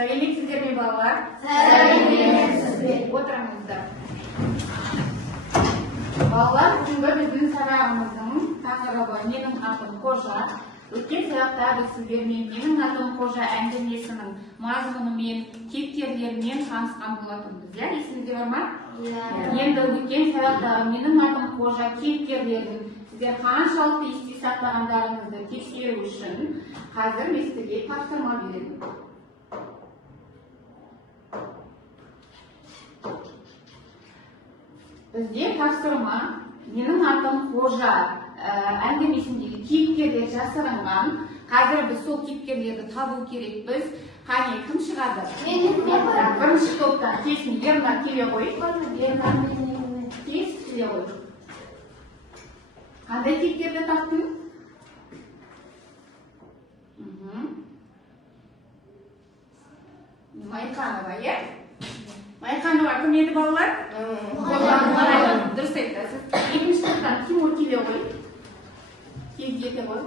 Сәлеметсіздер ме балалар? Сәлеметсіз. Отырыңыздар. Балалар, бүгінгі біздің сабағымыздың тақырыбы менің атым Қожа. Өткен сабақта біз сіздермен менің атым Қожа әңгімесінің мазмұнымен, кейіпкерлерімен танысқан болатынбыз. Есіңізде бар ма? Енді өткен сабақтағы менің атым Қожа кейіпкерлерін сіздер қаншалықты есте сақтағандарыңызды тексеру үшін қазір мен сіздерге тапсырма беремін. Бізде тапсырма менің атым Қожа әңгімесіндегі кейіпкерлер жасырынған. Қазір біз сол кейіпкерлерді табу керекпіз. Қане, кім шығады? Бірінші топтан келсін, Ернар келе ғой. Кес келе ғой. Қандай кейіпкерді таптың? Майқанова, е? Майқанова кім еді балалар? Дұрыс айтасыз. Екінші топтан Тимур келе ғой. Кездете ғой.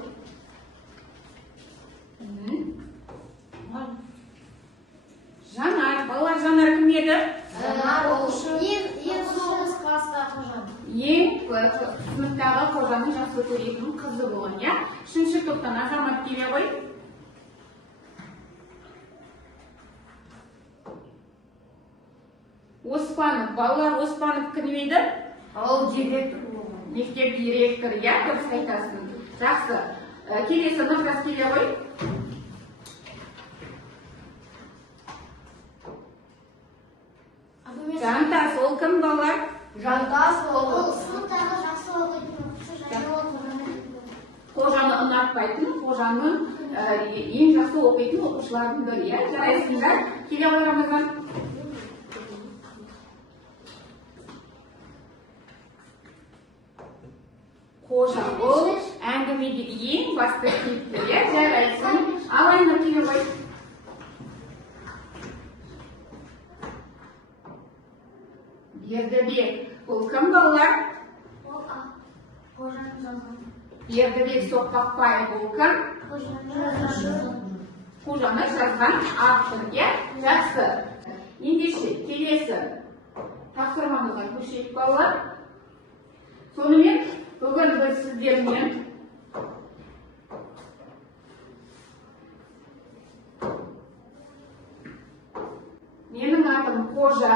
Жанар, балалар Жанар кім еді? Ең соғыз класстағы Қожаның. Ең сыныптағы Қожаның жақсы көретін қызы болған, я? Үшінші топтан Азамат келе ғой. Оспанов, балалар Оспанов кім еді? Ол директор. Мектеп директоры, я? Дұрыс айтасың. Жақсы. Келесі Нұртас келе ғой. Жантас, ол кім балалар? Жантас ол сыныптағы жақсы оқитын оқушы және ол Қожаны ұнатпайтын, Қожаны ең жақсы оқитын оқушылардың бірі, иә? Жарайсыңдар. Келе ғой Рамазан. Қожа, ол әңгімедегі ең басты кейіпкер, иә? Жарайсың. Ал Айнұр келе ғой. Бердібек, ол кім балалар? Қожаның жазған. Бердібек Соқпақбаев, ол кім? Қожаны жазған автор, иә? Жақсы. Ендеше, келесі тапсырмамызға көшейік балалар. Сонымен, бүгін біз сіздермен менің атым Қожа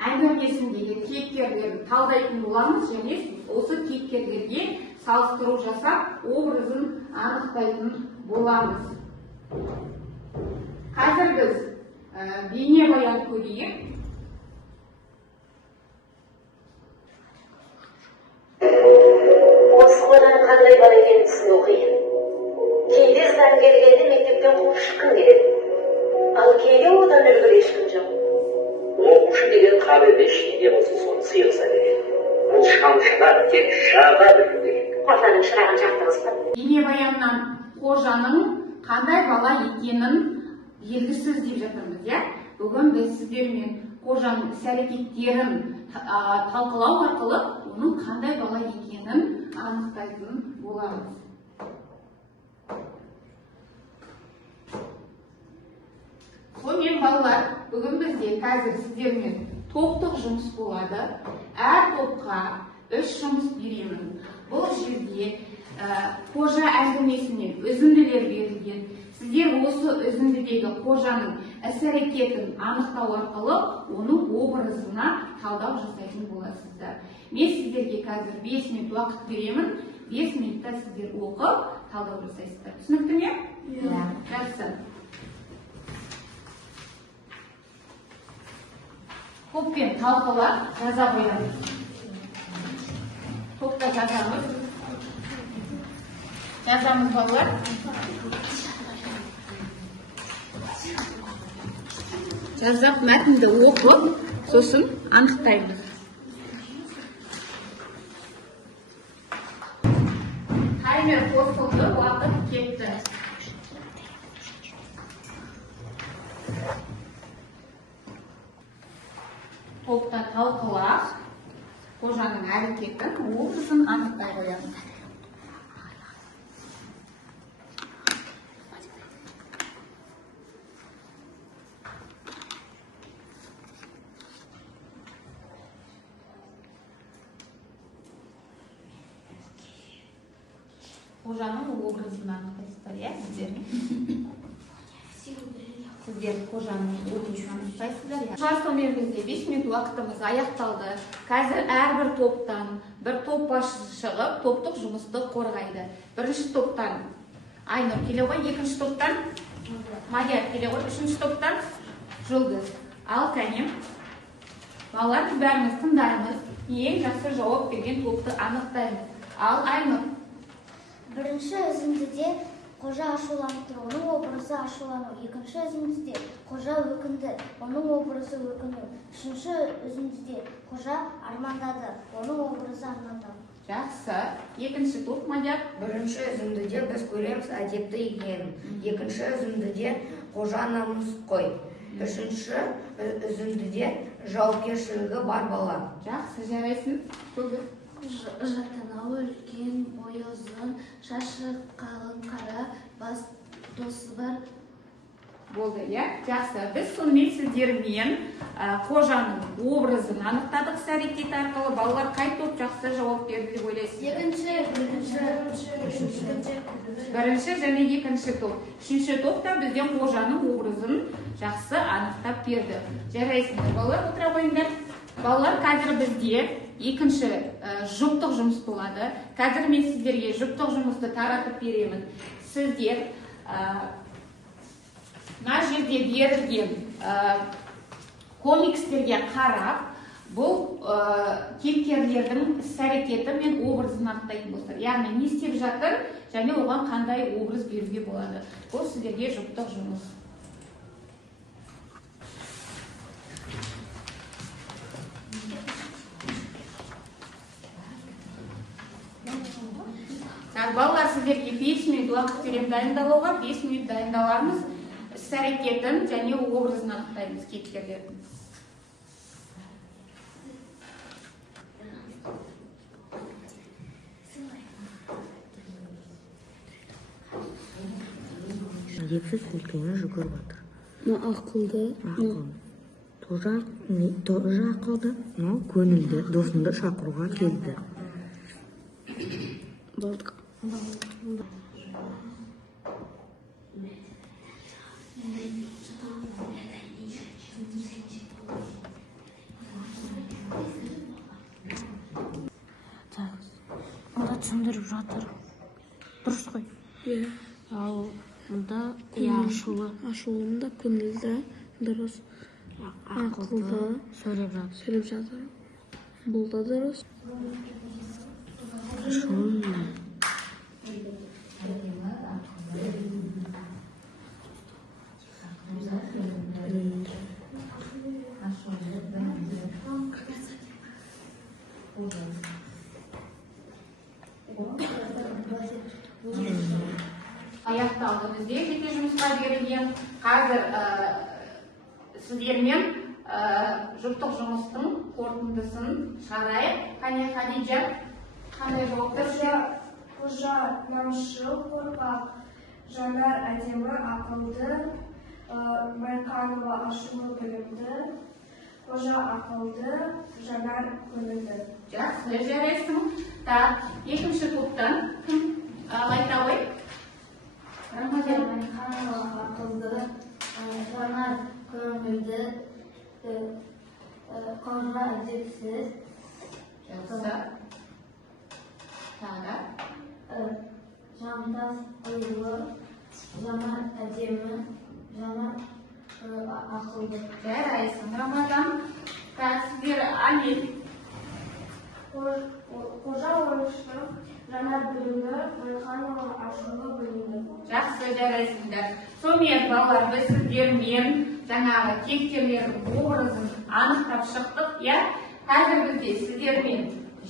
әңгімесіндегі кейіпкерлерді талдайтын боламыз және осы кейіпкерлерге салыстыру жасап, образын анықтайтын боламыз. Қазір біз бейнебаян көрейік. Осы Қожаның қандай бала екенін түсіну қиын. Кейде заңгерлерді мектептен қуып шыққым келеді. Ал кейде одан үлгілі ешкім жоқ. Оқушы деген қап емес, не болса соны сыйғыза береді. Ол шамшыда тек жаға білу керек. Қожаның шырағын жақтыңыз ба? Бейнебаяннан Қожаның қандай бала екенін белгісіз деп жатырмыз, иә? Бүгін біз сіздермен Қожаның іс-әрекеттерін талқылау арқылы оның қандай бала екенін анықтайтын боламыз. Сонымен балалар, бүгін бізде қазір сіздермен топтық жұмыс болады. Әр топқа 3 жұмыс беремін. Бұл жерде Қожа әңгімесінен үзінділер берілген. Сіздер осы үзіндідегі Қожаның іс-әрекетін анықтау арқылы оның образына талдау жасайтын боласыздар. Мен сіздерге қазір 5 минут уақыт беремін. 5 минутта сіздер оқып, талдау жасайсыздар. Түсінікті ме? Иә. Жақсы. Топпен талқылап жаза қоямыз. Топта жазамыз. Жазамыз балалар. Жазып мәтінді оқып, сосын анықтаймыз. Таймер қосылды, уақыт кетті. Топта талқылап, Қожаның әрекетін, образын анықтай қоямыз. қожаның образын анықтайсыздар, иә, сіздер? Сіздер қожаның образын анықтайсыздар, иә. Сонымен бізде 5 минут уақытымыз аяқталды. Қазір әрбір топтан бір топ басшысы шығып, топтық жұмысты қорғайды. Бірінші топтан Айнұр келе ғой, екінші топтан Мадияр келе ғой, үшінші топтан Жұлдыз. Ал кәне, балалар, біз бәріміз тыңдаймыз, ең жақсы жауап берген топты анықтаймыз. Ал Айнұр. Бірінші үзіндіде қожа ашуланып тұр, оның образы ашулану. Екінші үзіндіде қожа өкінді, оның образы өкіну. Үшінші үзіндіде қожа армандады, оның образы армандау. Жақсы. Екінші топ, Мадияр. Бірінші үзіндіде біз көреміз әдепті екенін. Екінші үзіндіде қожа намысқой. Үшінші үзіндіде жауапкершілігі бар бала. Жақсы, жарайсың. Жұлдыз. Жатанау үлкен, бойы ұзын, шашы қалың қара, бас досы бар. Болды, иә? Жақсы. Біз сонымен сіздермен қожаның образын анықтадық іс-әрекет арқылы. Балалар қай топ жақсы жауап берді деп ойлайсыз? Бірінші және екінші топ. Үшінші топта бізден қожаның образын жақсы анықтап берді. Жарайсыңдар, балалар, отыра қойыңдар. Балалар, қазір бізде екінші жұптық жұмыс болады. Қазір мен сіздерге жұптық жұмысты таратып беремін. Сіздер мына жерде берілген комикстерге қарап, бұл кейіпкерлердің іс-әрекеті мен образын анықтайтын болсыздар. Яғни не істеп жатыр және оған қандай образ беруге болады. Бұл сіздерге жұптық жұмыс. Балалар, сіздерге 5 минут уақыт берем дайындалуға, 5 минут дайындаламыз. Іс-әрекетін және образын анықтаймыз кейіпкерлердің. Әдепсіз үлкені жүгіріп отыр. Ақылды. Тоже ақылды, көңілді, досыңды шақыруға келді. Болдық. Мұнда түсіндіріп жатыр. Дұрыс қой. Ал мұнда ашулы, көңілді, дұрыс, ақылды сөйлеп жатыр. Бұл да дұрыс. Аяқталды. Бізде жеке жұмысқа берілген. Қазір сіздермен жұптық жұмыстың қорытындысын шығарайық. Қане, Хадиджа, қандай жауаптар? Қожа намысшыл, қорқақ, Жанар әдемі, ақылды, Майқанова ашулы, білімді, Қожа ақылды, Жанар көңілді. Жақсы, жарайсың. Так, екінші топтан кім айта ғой? Майқанова ақылды, Жанар көңілді, Қожа әдепсіз. Жақсы. Тағы. Жантас ойлы, Жанар әдемі, Жанар ақылды. Жарайсың, Рамазан. Так, сіздер Амел. Қожа ойыншы, Жанар білімді, Майқанова ашулы, білімді. Жақсы, жарайсыңдар. Сонымен балалар, біз сіздермен жаңағы кейіпкерлердің образын анықтап шықтық, иә? Қазір бізде сіздермен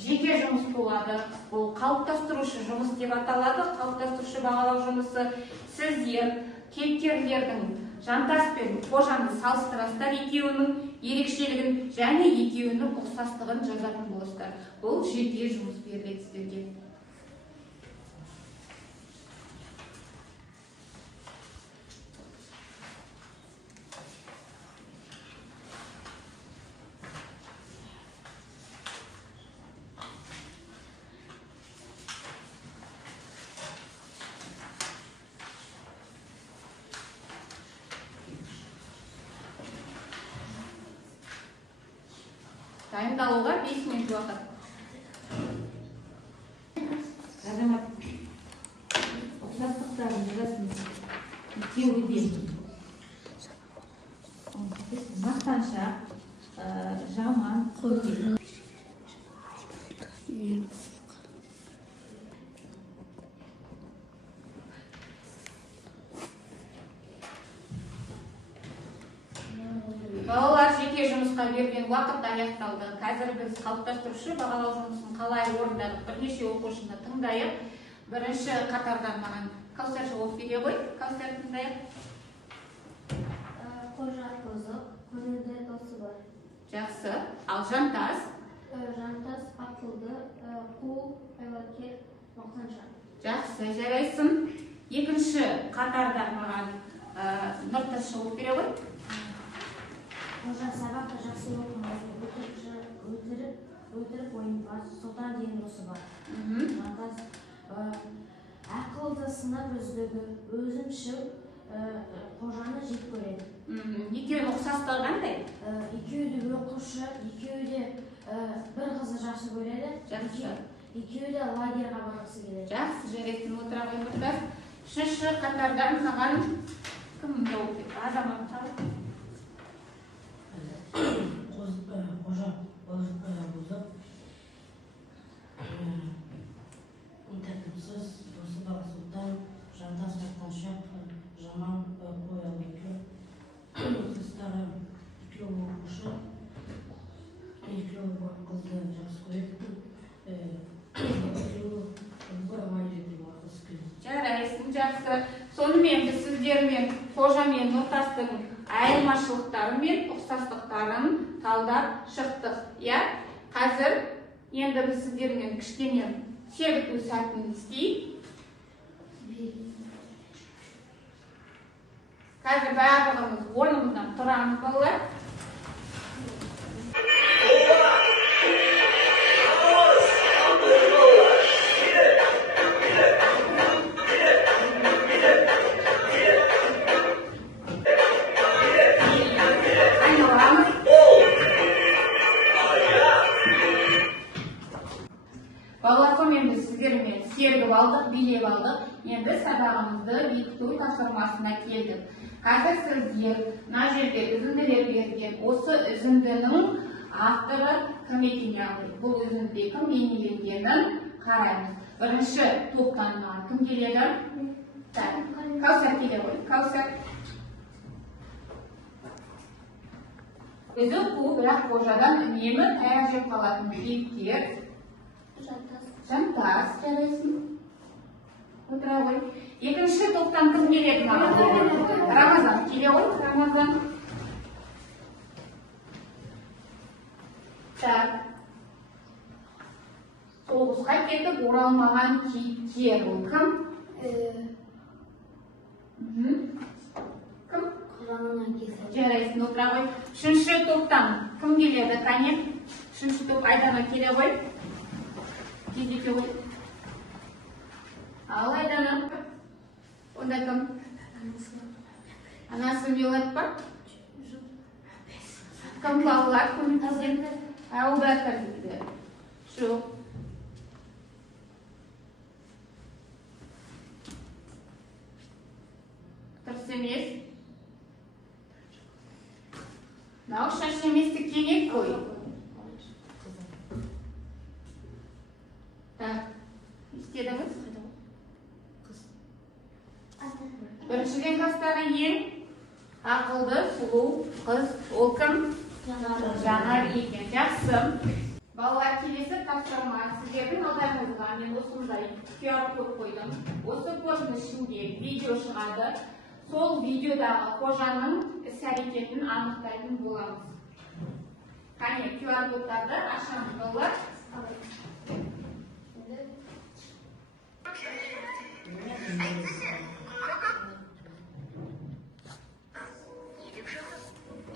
жеке жұмыс болады. Бұл қалыптастырушы жұмыс деп аталады. Қалыптастырушы бағалау жұмысы. Сіздер кейіпкерлердің Жантас пен Қожаны салыстырасыздар, екеуінің ерекшелігін және екеуінің ұқсастығын жазатын боласыздар. Бұл жеке жұмыс беріледі сіздерге. Дайындалуға 5 минут уақыт. Азамат, ұқсастықтарын жазасыңыз. Екеуі мақтаншақ, жаман, көңіл. Балалар жеке жұмысқа берген уақыт аяқталды. Қазір біз қалыптастырушы бағалау жұмысын қалай орындадық, бірнеше оқушыны тыңдайық. Бірінші қатардан маған Кәусар жауап бере ғой. Кәусар тыңдайық. Қожа қызық, көңілді досы бар. Жақсы. Ал Жантас? Жантас ақылды, қу, айлакер, мақтаншақ. Жақсы, жарайсың. Екінші қатардан маған Нұртас жауап бере ғой. Қожа сабақты жақсы оқымайды, өтірік ойынбас, сұлтан деген досы бар. Жантас ақылды сынап үздігі, өзімшіл, қожаны жек көреді. Екеуінің ұқсастығы қандай? Екеуі де оқушы, екеуі де бір қызды жақсы көреді. Жақсы. Екеуі де лагерьға барғысы келеді. Жақсы, жарайсың, отыра ғой Нұртас. Үшінші қатардан маған кім жауап береді? Азамат жауап. Қожа бұзық, тәртіпсіз, досы бар сұлтан, Жантас мақтаншақ, жаман, қой айлакер, қыздары екеуі оқушы, екеуі қызды жақсы көреді, екеуі қызды лагерьге барғысы келеді. Жарайсың, жақсы. Сонымен біз сіздермен Қожа мен Нұртастың айырмашылықтары мен ұқсастықтарын талдап шықтық. Қазір енді біз сіздермен кішкене шегіту сәтін істейік. Қазір барлығымыз орнымыздан тұрамыз, балалар. Балалар, сонымен біз сіздермен сергіп алдық, билеп алдық. Енді сабағымызды бекіту тапсырмасына келдік. Қазір сіздер мына жерде үзінділер берген. Осы үзіндінің авторы кім екенін, бұл үзінді кім бейнеленгенін қараймыз. Бірінші топтан кім келеді? Кәусар келе ғой. Кәусар. Өзі қу, бірақ қожадан үнемі таяқ жеп қалатын кейіпкер. Жантас, жарайсың. Отыра ғой. Екінші топтан кім келеді маған? Рамазан келе ғой. Рамазан. Так. Соғысқа кетіп оралмаған кейіпкер. Ол кім? Кім? Қожаның әкесі. Жарайсың, отыра ғой. Үшінші топтан кім келеді? Кәне? Үшінші топ Айдана келе ғой. Кездесе ғой. Ал Айдана. Онда кім? Анасы Милат па? Кім балалар? Көмектесен? Әубәкір дейді. Жоқ. Дұрыс емес. Мынау шаш еместі кенет қой. Так, істедіңіз? Біріншіден қастағы ең ақылды, сұлу қыз, ол кім? Жанар екен. Жақсы. Балалар, келесі тапсырма сіздердің алдарыңызға мен осындай QR код қойдым. Осы кодтың ішінде видео шығады. Сол видеодағы қожаның іс-әрекетін анықтайтын боламыз. Қане, QR кодтарды ашамыз, балалар.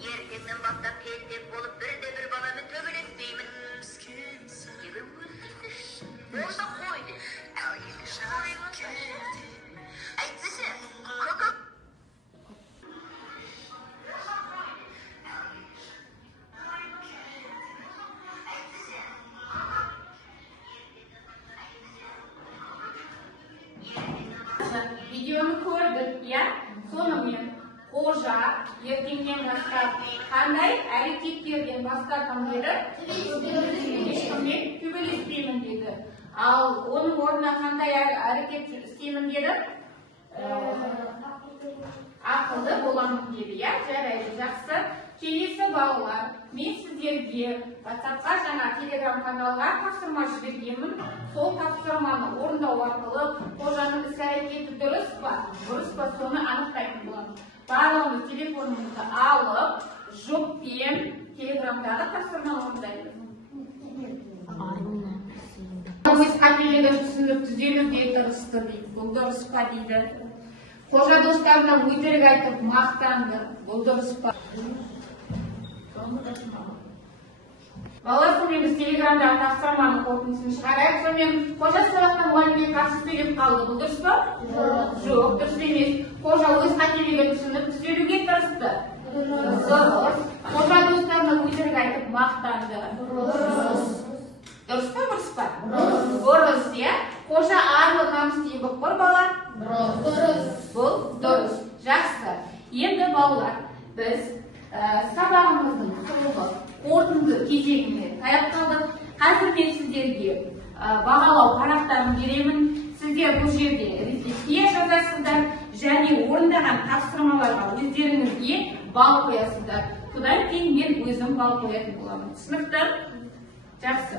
Ертеңнен бастап келдек болып бірде-бір баламен төбелеспеймін. Егер өзгерсін, онда қойды. Әйтпесе, көкөк. қожа ертеңнен бастап қандай әрекеттерден бастап бері ешкіммен төбелеспеймін деді. Ал оның орнына қандай әрекет істеймін деді? Ақылды боламын деді. Я, жарайды, жақсы. Келесі балалар, мен сіздерге WhatsApp-қа жаңа Telegram каналға тапсырма жібергенмін. Сол тапсырманы орындау арқылы қожаның іс-әрекеті дұрыс па, соны анықтайтын боламыз. Барлығымыз телефонымызды алып, жұппен Telegramдағы тапсырманы орындаймыз. Өз қателігін түсініп түзелуге тырысты дейді. Бұл дұрыс па дейді. Қожа достарына өтірік айтып мақтанды. Бұл дұрыс па? Балалар, сонымен біз Телеграмдағы тапсырманың қорытындысын шығарайық. Сонымен қожа сабақта мұғалімге қарсы сөйлеп қалды. Бұл дұрыс па? Жоқ, дұрыс емес. Қожа өз қателігін түсініп түзелуге тырысты. Дұрыс. Қожа достарына өтірік айтып мақтанды. Дұрыс па, бұрыс па? Дұрыс, иә? Қожа арлы намысты еңбекқор бала? Дұрыс. Бұл дұрыс. Жақсы. Енді балалар, біз сабағымыздың соңғы қорытынды кезеңіне таяп қалдық. Қазір мен сіздерге бағалау парақтарын беремін. Сіздер бұл жерде рефлексия жазасыздар және орындаған тапсырмаларға өздеріңізге балл қоясыздар. Содан кейін мен өзім балл қоятын боламын. Түсінікті? Жақсы.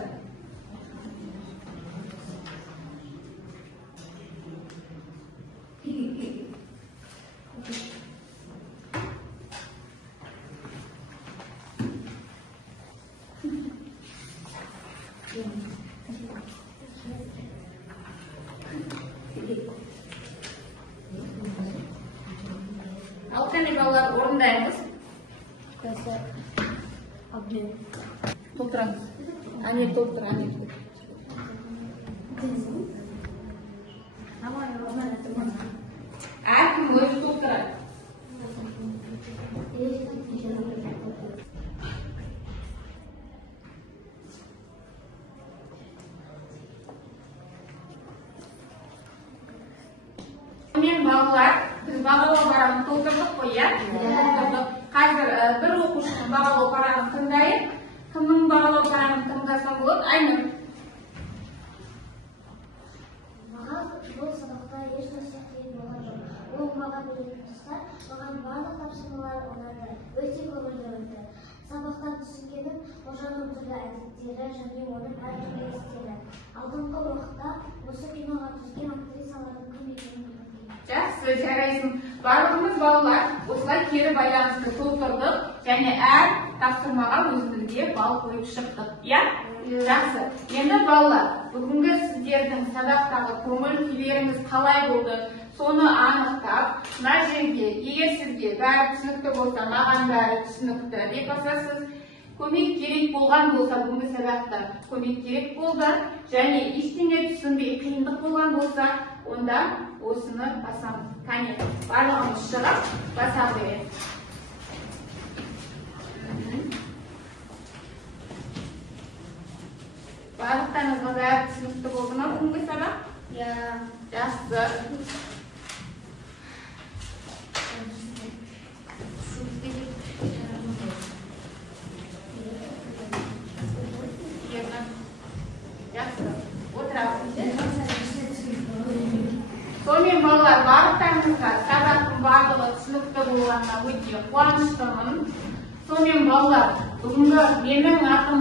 Ал қане балалар, орындаймыз. Толтырамыз. Әне толтыр, әне толтыр. Әркім өзі толтырады. Мен балалар, біз бағалау парағын толтырдық қой, иә? Қазір бір оқушының бағалау парағын тыңдайық. Кімнің бағалау парағын тыңдасам болады? Айнұр. Маған бұл сабақта еш нәрсе қиын болған жоқ. Ол маған беретін тұстар, маған барлық тапсырмалар ұнады, өте көңілді өтті. Сабақтан түсінгенім қожаның түрлі әдеттері және оның әртүрлі істері. Алдыңғы уақытта осы киноға түскен актрисалардың кім екенін білдім. Жақсы, жарайсың. Барлығымыз балалар осылай кері байланысты толтырдық және әр тапсырмаға өзімізге балл қойып шықтық. Иә? Жақсы. Енді балалар, бүгінгі сіздердің сабақтағы көңіл күйлеріңіз қалай болды? Соны анықтап, мына жерге, егер сізге бәрі түсінікті болса, маған бәрі түсінікті деп басасыз. Көмек керек болған болса, бүгінгі сабақта көмек керек болды және ештеңе түсінбей қиындық болған болса, онда осыны басамыз. Кәне, барлығымыз шығып баса қояйық. Барлықтарыңызға бәрі түсінікті болды ма бүгінгі сабақ? Иә. Жақсы. Сонымен балалар, барлықтарыңызға сабақтың барлығы түсінікті болғанына өте қуаныштымын. Сонымен балалар, бүгінгі менің атым